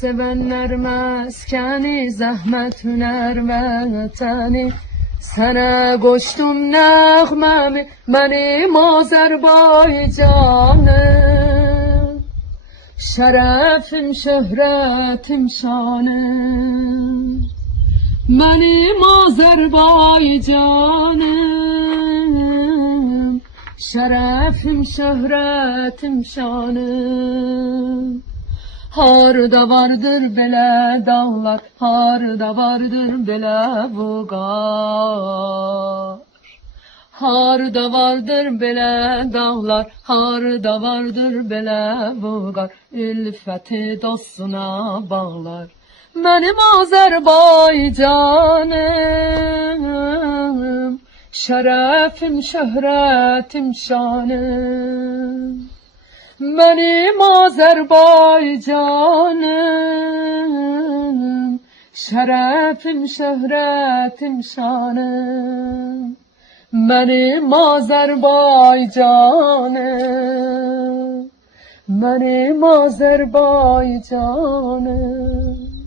Sevenler meskeni, zahmet, hüner ve teni. Sana koştum nəğmemi, benim Azerbaycanım. Şerefim, şöhretim, şanım. Benim Azerbaycanım. Şerefim, şöhretim, şanım. Harda vardır belə dağlar, harda vardır belə buğar. Harda vardır belə dağlar, harda vardır belə buğar. Ülfəti dostuna bağlar. Mənim Azərbaycanım, şərəfim, şöhrətim, şanım. Benim Azerbaycanım, şerefim, şöhretim, şanım. Benim Azerbaycanım, benim Azerbaycanım.